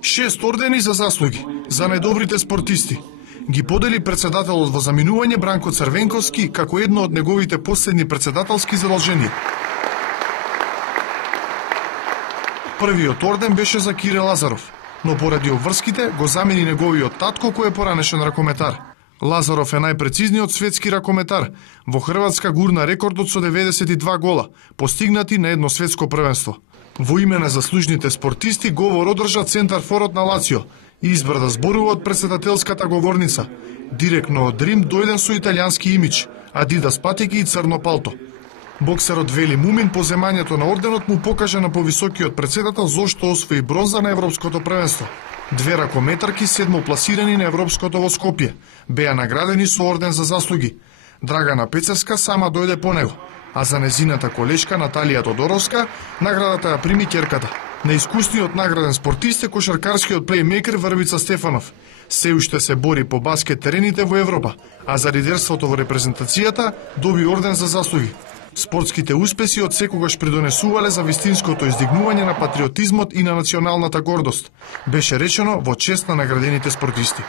6 ордени за заслуги за најдобрите спортисти ги подели председателот во заминување Бранко Црвенковски како едно од неговите последни председателски задолженија. Првиот орден беше за Кире Лазаров, но поради обврските го замени неговиот татко кој е поранешен ракометар. Лазаров е најпрецизниот светски ракометар. Во Хрватска гурна рекордот со 92 гола, постигнати на едно светско првенство. Во име на заслужните спортисти говор одржа центарфорот на Лацио и избра да зборува од председателската говорница. Директно од Рим дојден со италијански имидж, Адидас патеки и црно палто. Боксерот Вели Мумин по земањето на орденот му покажа на повисокиот председател зошто освои бронза на Европското првенство. Две ракометарки седмо пласирани на Европското во Скопје беа наградени со орден за заслуги. Драгана Пецевска сама дојде по него, а за незината колешка Наталија Тодоровска наградата ја прими ќерката. Најискусниот награден спортист е кошаркарскиот плеймейкер Врбица Стефанов. Се уште се бори по баскет терените во Европа, а за лидерството во репрезентацијата доби орден за заслуги. Спортските успеси од секогаш придонесувале за вистинското издигнување на патриотизмот и на националната гордост, беше речено во чест на наградените спортисти.